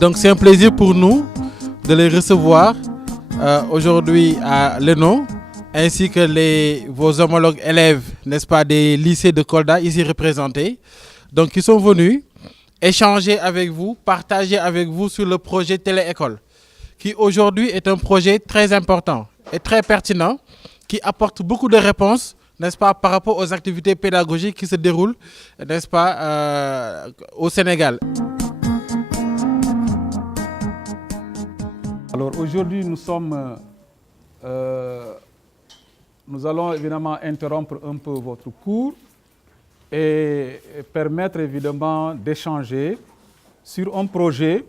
Donc c'est un plaisir pour nous de les recevoir aujourd'hui à l'ENO, ainsi que vos homologues élèves, n'est-ce pas, des lycées de Kolda ici représentés. Donc ils sont venus échanger avec vous, partager avec vous sur le projet Téléécole, qui aujourd'hui est un projet très important et très pertinent, qui apporte beaucoup de réponses, n'est-ce pas, par rapport aux activités pédagogiques qui se déroulent, n'est-ce pas, au Sénégal. Alors aujourd'hui, nous allons évidemment interrompre un peu votre cours et permettre évidemment d'échanger sur un projet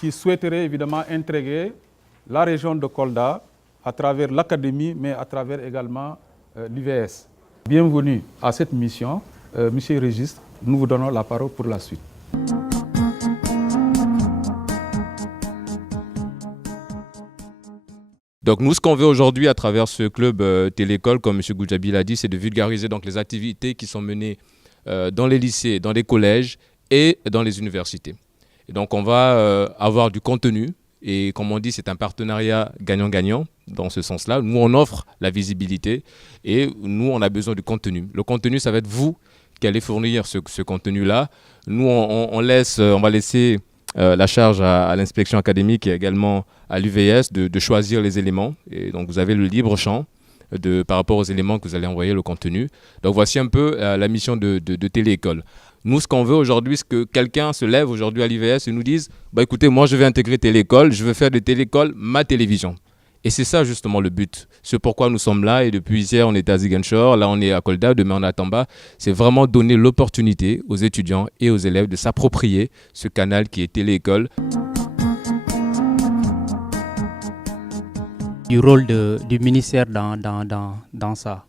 qui souhaiterait évidemment intégrer la région de Kolda à travers l'académie, mais à travers également l'UVS. Bienvenue à cette mission. Monsieur Régis, nous vous donnons la parole pour la suite. Donc nous, ce qu'on veut aujourd'hui à travers ce club Téléécole, comme M. Goudjabi l'a dit, c'est de vulgariser donc, les activités qui sont menées dans les lycées, dans les collèges et dans les universités. Et donc on va avoir du contenu et comme on dit, c'est un partenariat gagnant-gagnant dans ce sens-là. Nous, on offre la visibilité et nous, on a besoin du contenu. Le contenu, ça va être vous qui allez fournir ce contenu-là. Nous, on va laisser la charge à l'inspection académique et également à l'UVS de choisir les éléments. Et donc, vous avez le libre champ par rapport aux éléments que vous allez envoyer le contenu. Donc, voici un peu la mission de Téléécole. Nous, ce qu'on veut aujourd'hui, c'est que quelqu'un se lève aujourd'hui à l'UVS et nous dise « Bah, écoutez, moi, je vais intégrer Téléécole, je veux faire de Téléécole ma télévision ». Et c'est ça justement le but. C'est pourquoi nous sommes là et depuis hier on est à Ziguinchor, là on est à Kolda, demain on est à Tamba. C'est vraiment donner l'opportunité aux étudiants et aux élèves de s'approprier ce canal qui est Téléécole. Du rôle du ministère dans ça.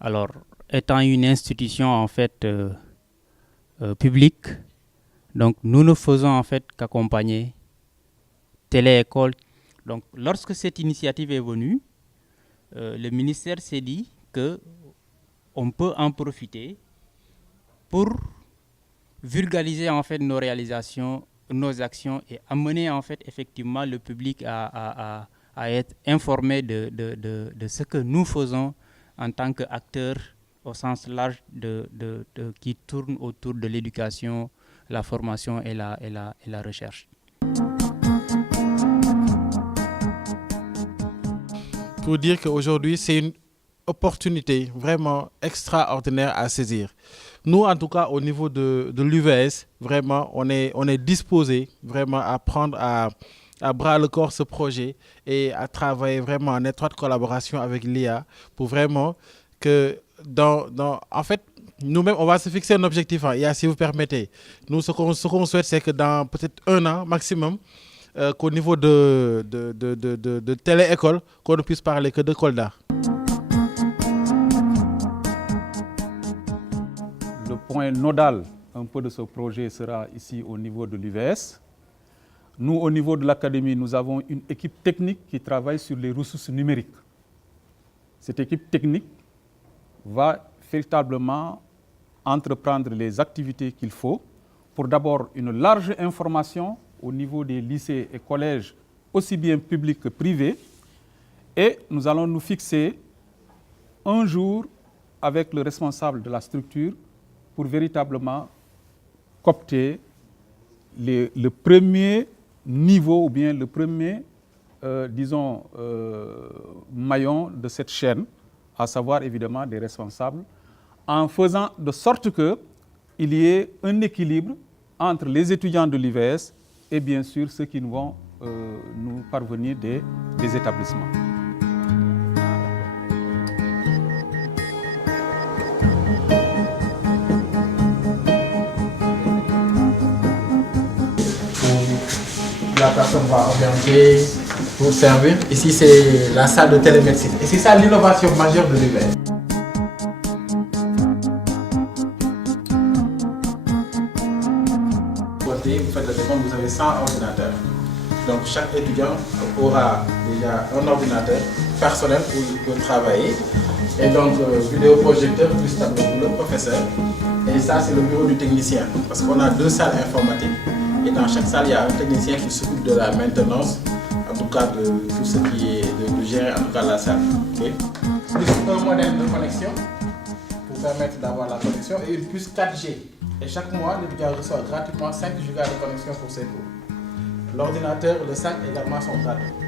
Alors, étant une institution en fait publique, donc nous ne faisons en fait qu'accompagner Téléécole. Donc, lorsque cette initiative est venue, le ministère s'est dit qu'on peut en profiter pour vulgariser en fait nos réalisations, nos actions et amener en fait effectivement le public à être informé de ce que nous faisons en tant qu'acteurs au sens large qui tourne autour de l'éducation, la formation et la recherche. Pour dire qu'aujourd'hui, c'est une opportunité vraiment extraordinaire à saisir. Nous, en tout cas, au niveau de l'UVS, vraiment, on est disposé vraiment à prendre à bras le corps ce projet et à travailler vraiment en étroite collaboration avec l'IA pour vraiment que en fait, nous-mêmes, on va se fixer un objectif, hein, IA, si vous permettez. Nous, ce qu'on souhaite, c'est que dans peut-être 1 an maximum, qu'au niveau de Téléécole, qu'on ne puisse parler que de Kolda. Le point nodal un peu de ce projet sera ici au niveau de l'UVS. Nous, au niveau de l'académie, nous avons une équipe technique qui travaille sur les ressources numériques. Cette équipe technique va véritablement entreprendre les activités qu'il faut pour d'abord une large information au niveau des lycées et collèges, aussi bien publics que privés. Et nous allons nous fixer un jour avec le responsable de la structure pour véritablement coopter le premier niveau ou bien le premier, maillon de cette chaîne, à savoir évidemment des responsables, en faisant de sorte qu'il y ait un équilibre entre les étudiants de l'UVS et bien sûr ceux qui vont nous parvenir des établissements. La personne va organiser pour servir. Ici, c'est la salle de télémédecine. Et c'est ça l'innovation majeure de l'UVS. Vous faites la demande, vous avez 100 ordinateurs. Donc chaque étudiant aura déjà un ordinateur personnel où il peut travailler. Et donc vidéoprojecteur plus tableau pour le professeur. Et ça, c'est le bureau du technicien. Parce qu'on a 2 salles informatiques. Et dans chaque salle, il y a un technicien qui s'occupe de la maintenance, en tout cas de tout ce qui est de gérer en tout cas la salle. Okay. Plus un modèle de connexion pour permettre d'avoir la connexion et une puce 4G. Et chaque mois, l'étudiant reçoit gratuitement 5 Go de connexion pour ses cours. L'ordinateur, le sac également sont gratuits.